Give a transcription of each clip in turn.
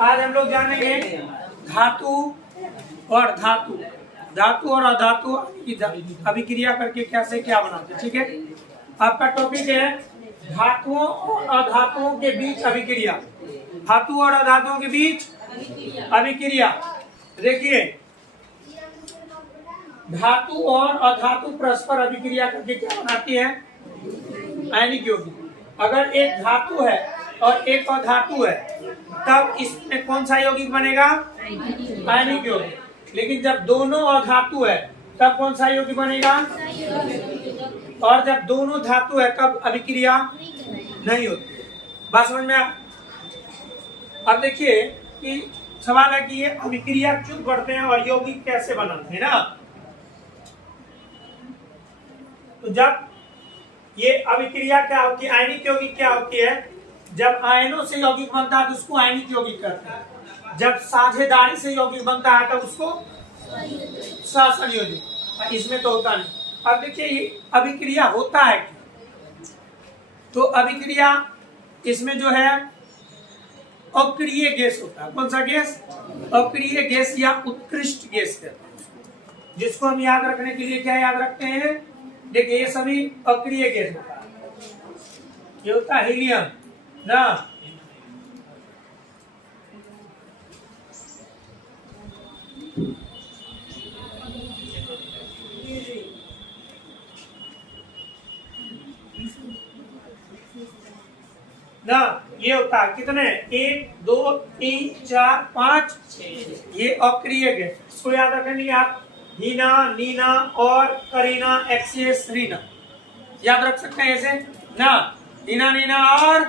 आज हम लोग जानेंगे धातु और धातु, धातु और अधातु की अभिक्रिया करके कैसे क्या बनाते हैं। ठीक है, आपका टॉपिक है धातुओं और अधातुओं के बीच अभिक्रिया। धातु और अधातुओं के बीच अभिक्रिया। देखिए, धातु और अधातु परस्पर अभिक्रिया करके क्या बनाती है, आयनिक यौगिक। अगर एक धातु है और एक अधातु है तब इसमें कौन सा यौगिक बनेगा, आयनिक यौगिक। लेकिन जब दोनों अधातु है तब कौन सा यौगिक बनेगा, और जब दोनों धातु है तब अभिक्रिया नहीं होती। बात समझ में अब देखिए कि सवाल है कि ये अभिक्रिया क्यों करते हैं और यौगिक कैसे बनाते हैं ना। तो जब ये अभिक्रिया क्या होती है, आयनिक यौगिक क्या होती है, जब आयनों से यौगिक बनता है तो उसको आयनिक यौगिक कहते हैं। जब साझेदारी से यौगिक बनता है तब उसको सहसंयोजित। इसमें तो होता नहीं। अब देखिए ये अभिक्रिया होता है, तो अभिक्रिया इसमें जो है अक्रिय गैस होता है। कौन सा गैस, अक्रिय गैस या उत्कृष्ट गैस कहते हैं, जिसको हम याद रखने के लिए क्या याद रखते हैं। देखिए ये सभी अक्रिय गैस होता है। ये होता है हीलियम ना, ये होता है कितने, 1 2 3 4 5 ये अक्रिय गैस। इसको याद रखेंगे आप, हीना, नीना और करीना, एक्सेस, रीना, याद रख सकते हैं ऐसे ना। नीना, नीना और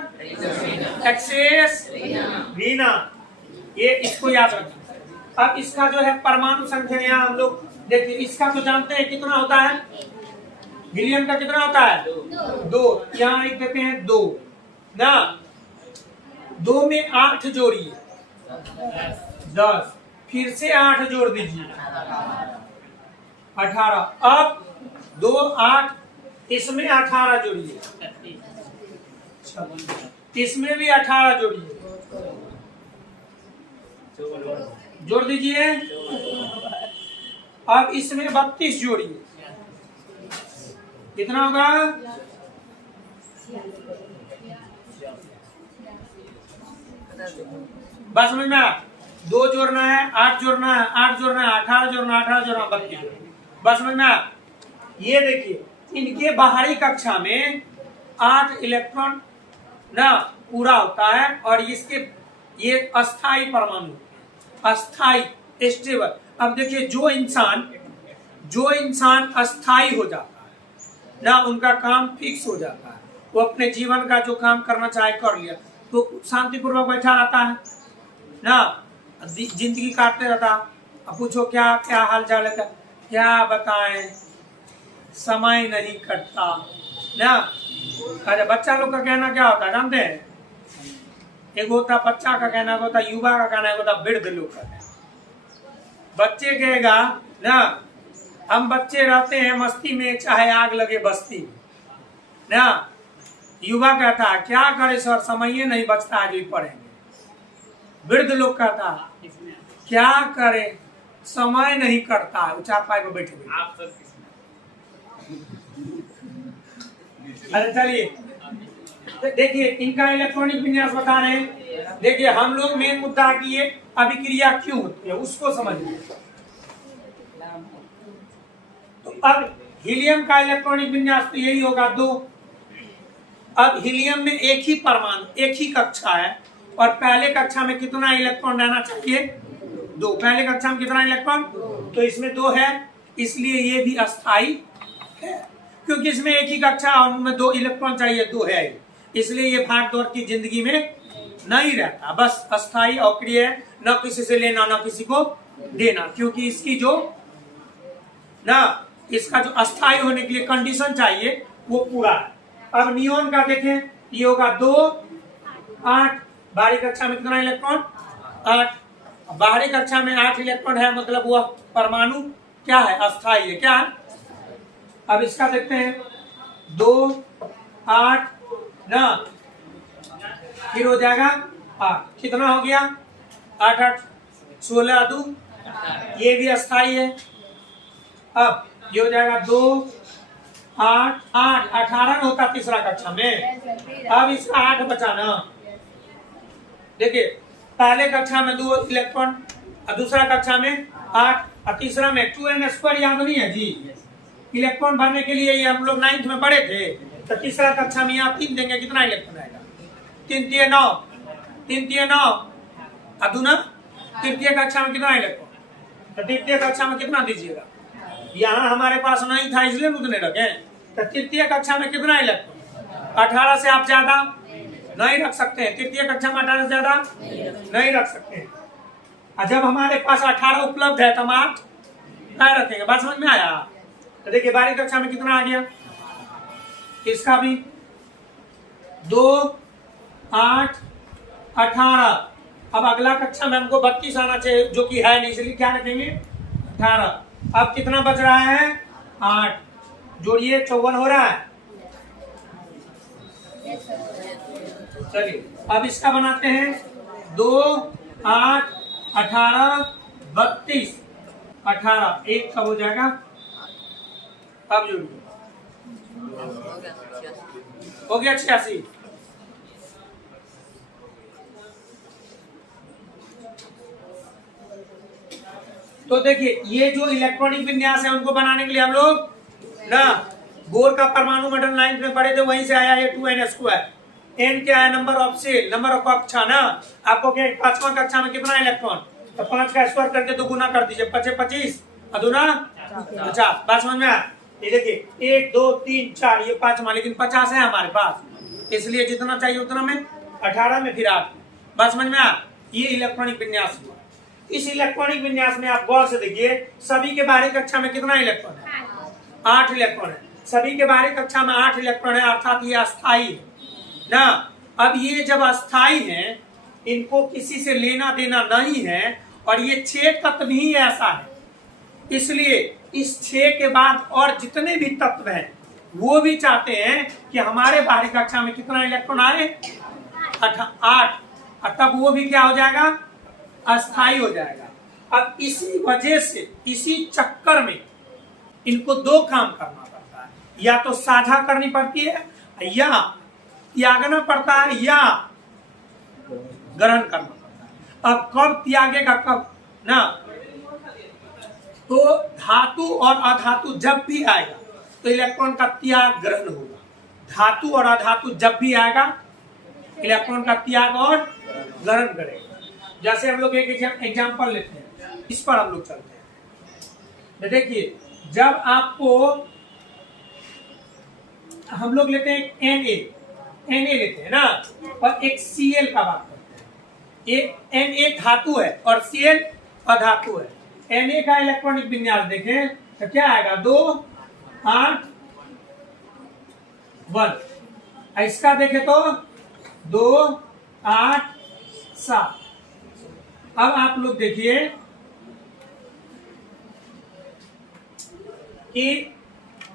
एक्सेस, रीना, ये इसको याद रखें। अब इसका जो है परमाणु संख्या यहाँ हम लोग देखिए, इसका तो जानते हैं कितना होता है, हीलियम का कितना होता है, 2। यहाँ लिख देते हैं 2 ना। 2 में 8 जोड़िए 10, फिर से 8 जोड़ दीजिए 18। अब 2 8, इसमें 18 जोड़िए, इसमें भी 18 जोड़िए, जोड़ दीजिए। अब इसमें 32 जोड़िए, कितना होगा, बस समझ में 2 जोड़ना है, 8 जोड़ना है, 8 जोड़ना है, 18 जोड़ना, 18 जोड़ना, 32। बस समझ में। ये देखिए इनके बाहरी कक्षा में 8 इलेक्ट्रॉन ना पूरा होता है, और इसके ये अस्थाई परमाणु, अस्थाई स्टेबल। अब देखिए जो इंसान अस्थाई हो जाता है ना, उनका काम फिक्स हो जाता है, वो अपने जीवन का जो काम करना चाहे कर लिया, तो शांतिपूर्वक बैठा रहता है ना, जिंदगी काटते रहता। अब पूछो क्या क्या हाल चाल है, क्या बताएं, समय नहीं कटता ना। अरे बच्चा लोग का कहना क्या होता है जानते हैं, एक होता बच्चा का कहना होता, युवा का कहना होता, वृद्ध लोग का कहना। बच्चे कहेगा ना, हम बच्चे रहते हैं मस्ती में, चाहे आग लगे बस्ती में ना। युवा कहता है क्या करे सर, समय ही नहीं बचता, आज भी पढ़ेंगे। वृद्ध लोग कहता क्या करे, समय नहीं कटता है, चारपाई पर बैठे आप सब। अरे चलिए देखिए इनका इलेक्ट्रॉनिक विन्यास बता रहे हैं। देखिए हम लोग मेन मुद्दा की ये अभिक्रिया क्यों होती है उसको समझिए। तो अब हीलियम का इलेक्ट्रॉनिक विन्यास तो यही होगा 2। अब हीलियम में एक ही परमाणु, एक ही कक्षा है, और पहले कक्षा में कितना इलेक्ट्रॉन रहना चाहिए, 2। पहले कक्षा में कितना इलेक्ट्रॉन, तो इसमें 2 है, इसलिए ये भी अस्थाई है, क्योंकि इसमें एक ही कक्षा और उनमें 2 इलेक्ट्रॉन चाहिए, 2 है, इसलिए ये भाग दौड़ की जिंदगी में नहीं रहता। बस अस्थाई अक्रिय है, न किसी से लेना न किसी को देना, क्योंकि इसकी जो ना, इसका जो अस्थाई होने के लिए कंडीशन चाहिए वो पूरा है। अब नियोन का देखें, ये होगा 2 8, बाहरी कक्षा में कितना इलेक्ट्रॉन, 8। बाहरी कक्षा में 8 इलेक्ट्रॉन है, मतलब वह परमाणु क्या है, अस्थाई है। क्या है, अब इसका देखते हैं 2 8 ना, फिर हो जाएगा 8, कितना हो गया 8 8 16 2, ये भी अस्थाई है। अब ये हो जाएगा 2 8 8 18 होता तीसरा कक्षा में। अब इसका 8 बचाना। देखिए पहले कक्षा में 2 इलेक्ट्रॉन और दूसरा कक्षा में 8 और तीसरा में 2n² याद नहीं है जी। इलेक्ट्रॉन भरने के लिए ये हम लोग 9th में पढ़े थे। तो तीसरा कक्षा में यहाँ 3 देंगे, कितना इलेक्ट्रॉन आएगा? 3 3 9, 3 3 9 और दूना तृतीय कक्षा में कितना इलेक्ट्रॉन? तो तृतीय कक्षा में कितना दीजिएगा? यहाँ हमारे पास नहीं था इसलिए उतने रखे। तो तृतीय कक्षा में कितना इलेक्ट्रॉन? 18 से आप ज्यादा नहीं रख सकते हैं। तृतीय कक्षा में 18 से ज्यादा नहीं रख सकते हैं। और जब हमारे पास 18 उपलब्ध है तो हम 8 नहीं रखेंगे। बात समझ में आया? तो देखिए 12वीं कक्षा में कितना आ गया? इसका भी 2 8 18। अब अगला कक्षा में हमको 32 आना चाहिए, जो कि है नहीं, इसलिए क्या रखेंगे? 18। अब कितना बच रहा है? 8 जोड़िए 54 हो रहा है। चलिए अब इसका बनाते हैं 2 8 18 32 18 एक कब हो जाएगा? अब जोड़िए हो गया 86। तो देखिए ये जो इलेक्ट्रॉनिक विन्यास है उनको बनाने के लिए हम लोग ना बोर का परमाणु मंडल 9th में पढ़े थे, वहीं से आया है 2n²। n क्या है? Number of cell, number of कक्षा ना। आपको क्या 5वां कक्षा में कितना इलेक्ट्रॉन? तो 5 का स्क्वायर करके 2 गुना कर दीजिए, 5 25 और 2 50। बात समझ में आया? ये देखिए 1 2 3 4 ये 5वां, लेकिन 50 है हमारे पास, इसलिए जितना चाहिए उतना में 18 में फिर 8। बात समझ में आया? ये इलेक्ट्रॉनिक विन्यास हुआ। इस इलेक्ट्रॉनिक विन्यास में आप गौर से देखिए सभी के बाहरी कक्षा में कितना इलेक्ट्रॉन है? 8 इलेक्ट्रॉन है। सभी के बाहरी कक्षा में 8 इलेक्ट्रॉन है, अर्थात ये अस्थाई है ना। अब ये जब अस्थाई है, इनको किसी से लेना देना नहीं है, और ये 6 तत्व ही ऐसा है, इसलिए इस 6 के बाद और जितने भी तत्व हैं वो भी चाहते हैं कि हमारे बाहरी कक्षा में कितना इलेक्ट्रॉन आए? 8। तब वो भी क्या हो जाएगा? अस्थाई हो जाएगा। अब इसी वजह से, इसी चक्कर में इनको 2 काम करना पड़ता है, या तो साझा करनी पड़ती है, या त्यागना पड़ता है, या ग्रहण करना पड़ता है। अब कब त्यागेगा कब ना? तो धातु और अधातु जब भी आएगा तो इलेक्ट्रॉन का त्याग ग्रहण होगा। धातु और अधातु जब भी आएगा इलेक्ट्रॉन का त्याग और ग्रहण करेगा। जैसे हम लोग एक एग्जांपल लेते हैं, इस पर हम लोग चलते हैं। देखिए जब आपको हम लोग लेते हैं Na लेते हैं ना, और एक Cl का बात करते हैं। Na धातु है और Cl अधातु है। Na का इलेक्ट्रॉनिक विन्यास देखें तो क्या आएगा? 2 8 1। इसका देखें तो 2 8 7। अब आप लोग देखिए कि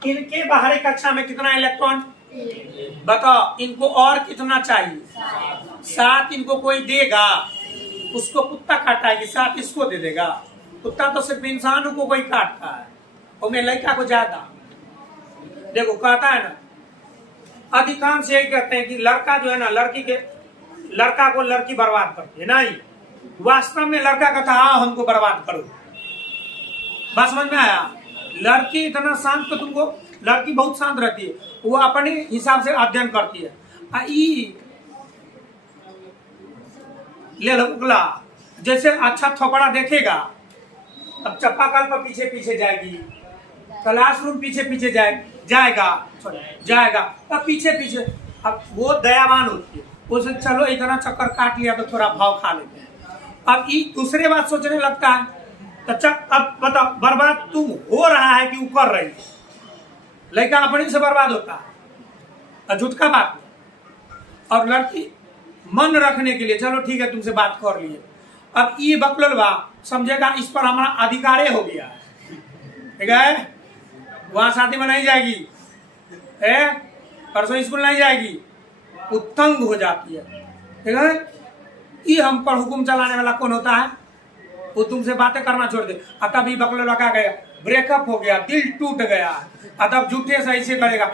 इनके बाहरी कक्षा में कितना इलेक्ट्रॉन? बताओ इनको और कितना चाहिए? 7 इनको कोई देगा, उसको कुत्ता काटाएगी, 7 इसको दे देगा। कुत्ता तो सिर्फ इंसानों को कोई काटता है, और मैं लड़का को ज्यादा। देखो कहता है ना, अधिकांश यही कहते हैं कि लड़का जो है ना, लड़का को लड़की बर्बाद करती है। नहीं, वास्तव में लड़का कहता है हाँ हमको बर्बाद करो। बस समझ में आया? लड़की इतना शांत, तो तुमको लड़की बहुत शांत रहती है, वो अपने हिसाब से अध्ययन करती है। ले लो उगला, जैसे अच्छा थोपड़ा देखेगा, अब चप्पाकल पर पीछे पीछे जाएगी, क्लासरूम पीछे पीछे जाएगा, अब पीछे पीछे। अब वो दयावान होती है, उसे चलो इतना चक्कर काट लिया तो थोड़ा भाव खा लेते हैं। अब ये दूसरे बात सोचने लगता है, अच्छा अब बताओ बर्बाद तुम हो रहा है कि वो कर रही है? लड़का अपने से बर्बाद होता है, झूठा बात है। और लड़की मन रखने के लिए चलो ठीक है तुमसे बात कर लिए, अब ये बकलवा समझेगा इस पर हमारा अधिकार हो गया, ठीक है? वहां शादी में नहीं जाएगी, परसों स्कूल नहीं जाएगी, उत्तंग हो जाती है, ठीक है? ये हम पर हुक्म चलाने वाला कौन होता है? वो तुमसे बातें करना छोड़ दे। तभी बकलो लगा गया, ब्रेकअप हो गया, दिल टूट गया, तब झूठे से ऐसे करेगा,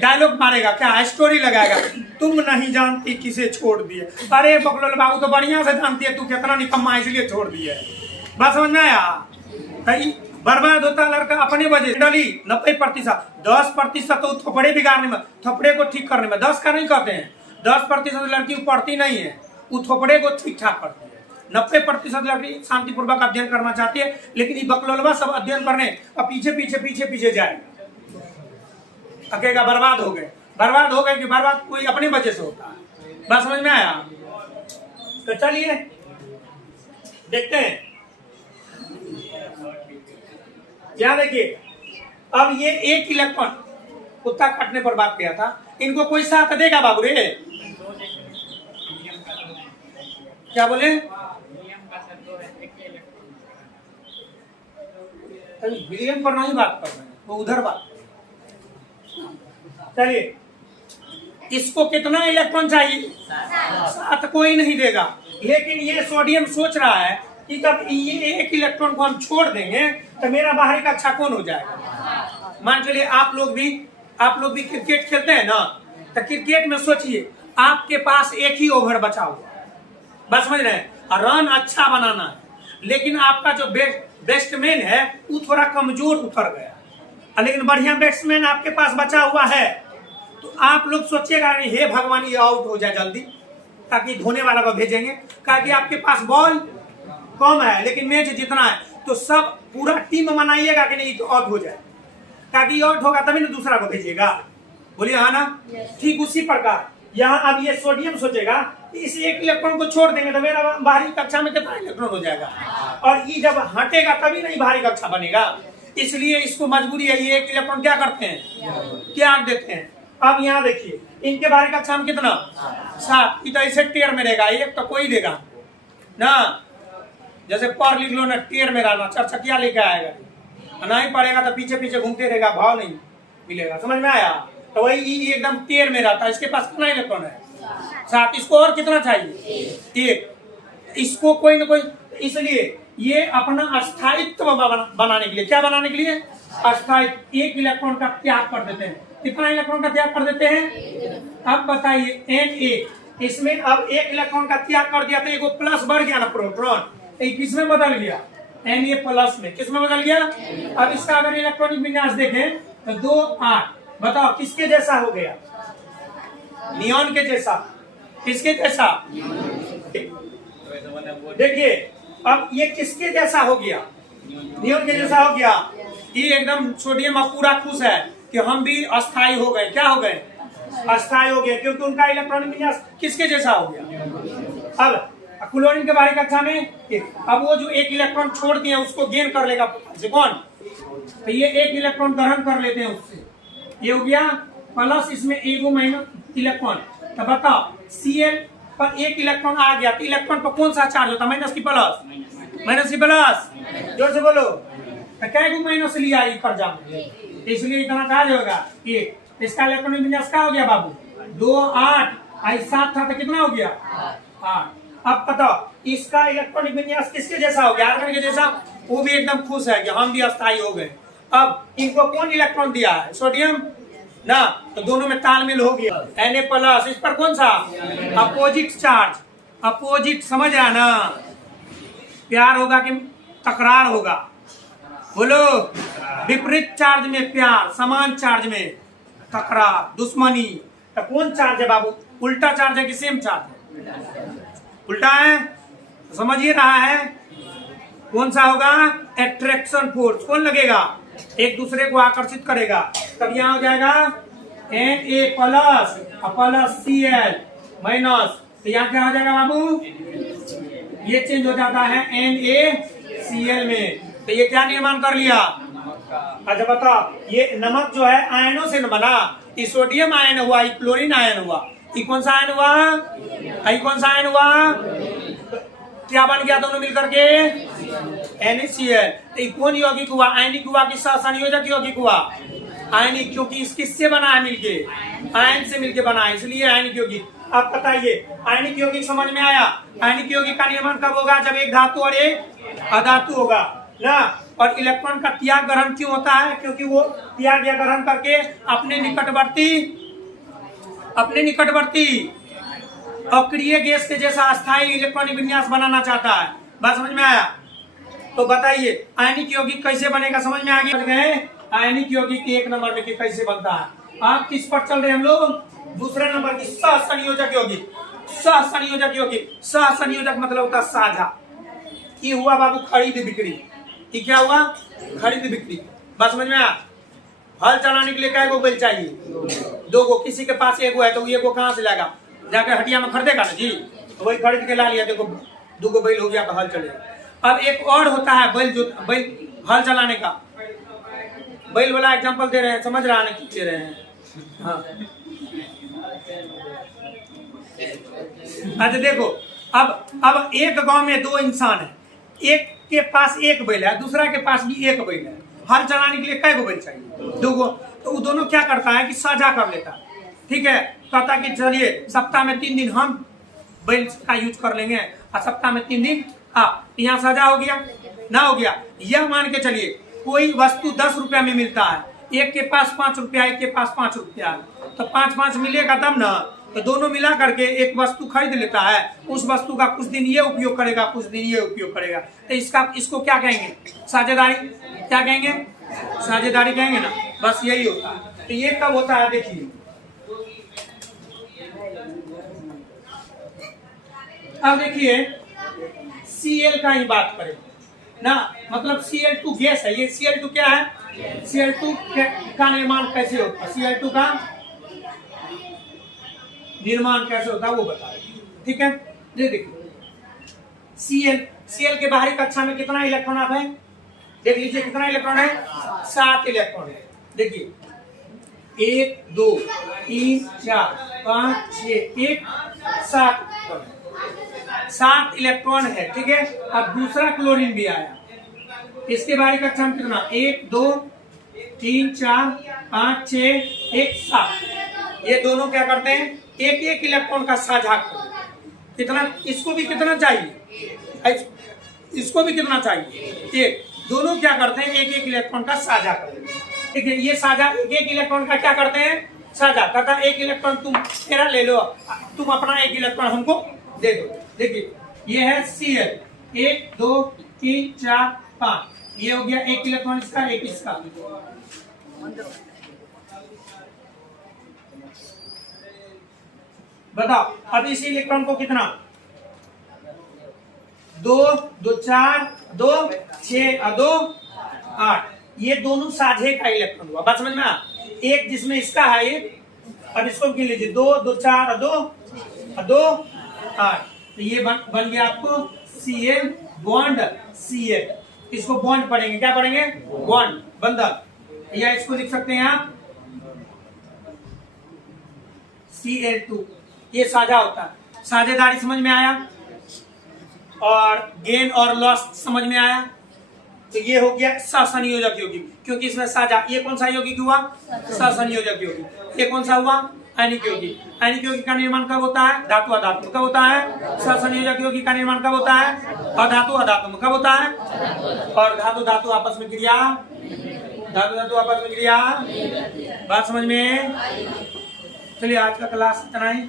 डायलॉग मारेगा, क्या स्टोरी लगाएगा, तुम नहीं जानती किसे छोड़ दिए। अरे बकलो बाबू तो बढ़िया से जानती है तू कितना निकम्मा इसलिए छोड़ दिए। बात समझ में आया? बर्बाद होता लड़का अपने वजह से। डली 90%, 10% तो थोपड़े बिगाड़ने में, थोपड़े को ठीक करने में, 10 का नहीं करते हैं। 10% लड़की पढ़ती नहीं है, वो थोपड़े को ठीक ठाक करती है। 90% लड़की शांतिपूर्वक अध्ययन करना चाहती है, लेकिन ये बकलोलवा सब अध्ययन करने और पीछे पीछे पीछे पीछे जाएगा, अकेगा बर्बाद हो गए। बर्बाद हो गए कि बर्बाद कोई अपनी वजह से होता है। बात समझ में आया? तो चलिए देखते हैं। यहाँ देखिए, अब ये एक इलेक्ट्रॉन कुत्ता काटने पर बात किया था, इनको कोई साथ देगा बाबू रे? क्या बोले? विलियम पर नहीं बात कर रहे हैं, वो उधर बात। चलिए, इसको कितना इलेक्ट्रॉन चाहिए? 7 कोई नहीं देगा, लेकिन ये सोडियम सोच रहा है कि जब ये एक इलेक्ट्रॉन को हम छोड़ देंगे तो मेरा बाहरी कक्षा कौन हो जाएगा? मान चलिए आप लोग भी क्रिकेट खेलते हैं ना, तो क्रिकेट में सोचिए आपके पास एक ही ओवर बचा हुआ, बस समझ रहे हैं, रन अच्छा बनाना है, लेकिन आपका जो बैट्समैन है वो थोड़ा कमजोर उतर गया, लेकिन बढ़िया बैट्समैन आपके पास बचा हुआ है, तो आप लोग सोचिएगा हे भगवान ये आउट हो जाए जल्दी, ताकि धोने वाला को भेजेंगे, क्योंकि आपके पास बॉल कम है लेकिन मैच जितना है, तो सब पूरा टीम मनाइएगा कि नहीं तो आउट हो जाए, ताकि आउट होगा तभी ना दूसरा को भेजिएगा। बोलिए हाँ ना? ठीक उसी प्रकार यहाँ अब ये सोडियम सोचेगा इस एक इलेक्ट्रॉन को छोड़ देंगे तो मेरा बाहरी कक्षा में कितना इलेक्ट्रॉन हो जाएगा, और ये जब हटेगा तभी नहीं बाहरी कक्षा बनेगा, इसलिए इसको मजबूरी है ये एक इलेक्ट्रॉन क्या करते हैं, त्याग देते हैं। अब यहाँ देखिए इनके बाहरी कक्षा में कितना? 7। तो ऐसे टेयर में रहेगा, एक तो कोई देगा ना, जैसे पर लिख लो ना, टेयर में रहना, चरचकिया लेके आएगा, नहीं पड़ेगा तो पीछे पीछे घूमते रहेगा, भाव नहीं मिलेगा। समझ में आया? तो वही एकदम टेयर में रहता है। इसके पास कितना इलेक्ट्रॉन है? 7। इसको और कितना चाहिए? 1। इसको कोई ना कोई, इसलिए ये अपना अस्थायित्व बनाने के लिए, क्या बनाने के लिए? अस्थायित्व। एक इलेक्ट्रॉन का त्याग कर देते हैं। कितना इलेक्ट्रॉन का त्याग कर देते हैं? अब बताइए Na, इसमें अब एक इलेक्ट्रॉन का त्याग कर दिया तो एगो प्लस बढ़ गया ना, प्रोटॉन, किसमें बदल गया? Na प्लस में। किसमें बदल गया? अब इसका अगर इलेक्ट्रॉनिक विन्यास देखें तो 2 8, बताओ किसके जैसा हो गया? नियॉन के जैसा। किसके जैसा? देखिए अब ये किसके जैसा हो गया? नियॉन के जैसा हो गया। ये एकदम सोडियम अब पूरा खुश है कि हम भी अस्थायी हो गए। क्या हो गए? अस्थायी हो गए, क्योंकि उनका इलेक्ट्रॉनिक विन्यास किसके जैसा हो गया? अब क्लोरीन के बाहरी कक्षा में अब वो जो एक इलेक्ट्रॉन छोड़ दिए उसको गेन कर लेगा कौन? तो ये एक इलेक्ट्रॉन ग्रहण कर लेते हैं उससे, ये हो गया प्लस, इसमें एगो माइनस इलेक्ट्रॉन। तो बताओ Cl पर एक इलेक्ट्रॉन आ गया तो इलेक्ट्रॉन पर कौन सा चार्ज होता? माइनस की प्लस? माइनस की प्लस। जोर से बोलो। तो क्या माइनस लिया कर जाओ, इसलिए इतना चार्ज होगा। ये इसका इलेक्ट्रॉनिक विन्यास क्या हो गया बाबू? 2 8, 7 था तो कितना हो गया? 8। अब बताओ इसका इलेक्ट्रॉनिक विन्यास किसके जैसा हो गया? आर्गन के जैसा। वो भी एकदम खुश है कि हम भी अस्थायी हो गए। अब इनको कौन इलेक्ट्रॉन दिया है? सोडियम ना, तो दोनों में तालमेल हो गया। Na प्लस, इस पर कौन सा? Opposite charge. अपोजिट, समझ रहा ना? प्यार होगा कि तकरार होगा? बोलो। विपरीत चार्ज में प्यार, समान चार्ज में तकरार, दुश्मनी। तो कौन चार्ज है बाबू? उल्टा चार्ज है कि सेम चार्ज है? उल्टा है, तो समझिए रहा है कौन सा होगा? Attraction force. कौन लगेगा? एक दूसरे को आकर्षित करेगा। तब यहाँ हो जाएगा Na plus plus Cl minus. तो यहाँ क्या हो जाएगा बाबू? ये चेंज हो जाता है NaCl में। तो ये क्या निर्माण कर लिया? अच्छा बताओ, ये नमक जो है आयनों से न बना, ये सोडियम आयन हुआ, ये क्लोरीन आयन हुआ, ये कौन सा आयन हुआ? ये कौन सा आयन हुआ? क्या बन गया दोनों मिलकर के? NaCl। तो कौन यौगिक हुआ? आयनिक हुआ कि संयोजक यौगिक हुआ? आयनिक, क्योंकि इस किससे बना है मिलके, आयन से मिलके बना है, इसलिए आयनिक यौगिक। अब बताइए आयनिक यौगिक समझ में आया। आयनिक यौगिक का निर्माण कब होगा, जब एक धातु और एक अधातु होगा ना। और इलेक्ट्रॉन का त्याग ग्रहण क्यों होता है, क्योंकि वो त्याग या ग्रहण करके अपने निकटवर्ती अक्रिय गैस के जैसा अस्थायी इलेक्ट्रॉनिक विन्यास बनाना चाहता है। बात समझ में आया। तो बताइए आयनिक यौगिक कैसे बनेगा, समझ में आ गए। आयनिक यौगिक 1 नंबर में कैसे बनता है। आप किस पर चल रहे हैं हम लोग, दूसरे नंबर की सहसंयोजक यौगिक। सहसंयोजक यौगिक, सहसंयोजक मतलब होता साझा। ये हुआ बाबू खरीद बिक्री, ये क्या हुआ, खरीद बिक्री। बस समझ में आया। हल चलाने के लिए क्या गो बैल चाहिए, 2 गो। किसी के पास 1 गो है तो ये गो कहाँ से लाएगा, जाकर हटिया में खरीदेगा ना जी, तो वही खरीद के ला लिया, देखो 2 गो बैल हो गया तो हल चलेगा। अब एक और होता है बैल, जो बैल हल चलाने का, बैल वाला एग्जांपल दे रहे हैं, समझ रहा है दे रहे हैं। हाँ अच्छा देखो, अब एक गांव में 2 इंसान है, एक के पास 1 बैल है, दूसरा के पास भी 1 बैल है। हल चलाने के लिए कै गो बैल चाहिए, 2 गो। तो वो दोनों क्या करता है कि साझा कर लेता है, ठीक है। कहता कि चलिए सप्ताह में 3 दिन हम बैल का यूज कर लेंगे और सप्ताह में 3 दिन आप, यहाँ साझा हो गया ना, हो गया। यह मान के चलिए कोई वस्तु 10 रुपया में मिलता है, एक के पास 5 रुपया, एक के पास 5 रुपया, तो 5-5 मिलेगा तब ना। तो दोनों मिला करके एक वस्तु खरीद लेता है, उस वस्तु का कुछ दिन ये उपयोग करेगा, कुछ दिन ये उपयोग करेगा। तो इसको क्या कहेंगे, साझेदारी। क्या कहेंगे, साझेदारी कहेंगे ना। बस यही होता है। तो ये कब होता है, देखिए अब देखिए Cl का ही बात करें ना, मतलब Cl2 गैस है, ये Cl2 क्या है, Cl2 का निर्माण कैसे होता है, Cl2 का निर्माण कैसे होता है वो बताए, ठीक है। ये देखिए Cl के बाहरी कक्षा में कितना इलेक्ट्रॉन आप है, देख लीजिए कितना इलेक्ट्रॉन है, 7 इलेक्ट्रॉन है। देखिए 1 2 3 4 5 6 1 7 इलेक्ट्रॉन है, ठीक है। अब दूसरा क्लोरीन भी आया, इसके बाहरी कक्षा में कितना, 1 2 3 4 5 6 1 7। ये दोनों क्या करते हैं, एक इलेक्ट्रॉन का साझा करते हैं। कितना, इसको भी कितना चाहिए, इसको भी कितना चाहिए, 1। दोनों क्या करते हैं, एक इलेक्ट्रॉन का साझा करते हैं, ठीक है। ये साझा एक इलेक्ट्रॉन का क्या करते हैं, साझा। कहता 1 इलेक्ट्रॉन तुम मेरा ले लो, तुम अपना 1 इलेक्ट्रॉन हमको दे दो। देखिए ये है Cl, 1 2 3 4 5, ये हो गया 1 इलेक्ट्रॉन इसका, 1 इसका। बताओ अब इस इलेक्ट्रॉन को कितना, 2 2 4 2 6 और 2 8, ये दोनों साझे का इलेक्ट्रॉन हुआ। बात समझ में आ, एक जिसमें इसका है एक, अब इसको गिन लीजिए, 2 2 4 और 2 8, तो ये बन गया आपको Cl बॉन्ड Cl। इसको बॉन्ड पढ़ेंगे, क्या पढ़ेंगे, बॉन्ड, बंधन, या इसको लिख सकते हैं आप Cl2। ये साझा होता है, साझेदारी समझ में आया, और गेन और लॉस समझ में आया। तो ये हो गया सहसंयोजक यौगिक, क्योंकि इसमें साझा। ये कौन सा यौगिक हुआ, सहसंयोजक यौगिक। ये कौन सा हुआ, आयनिक यौगिक। आयनिक यौगिक का निर्माण कब होता है, धातु अधातु कब होता है, सहसंयोजक यौगिक का निर्माण कब होता है, अधातु अधातु में कब होता है, और धातु धातु आपस में क्रिया, धातु धातु आपस में क्रिया। बात समझ में। चलिए आज का क्लास इतना ही।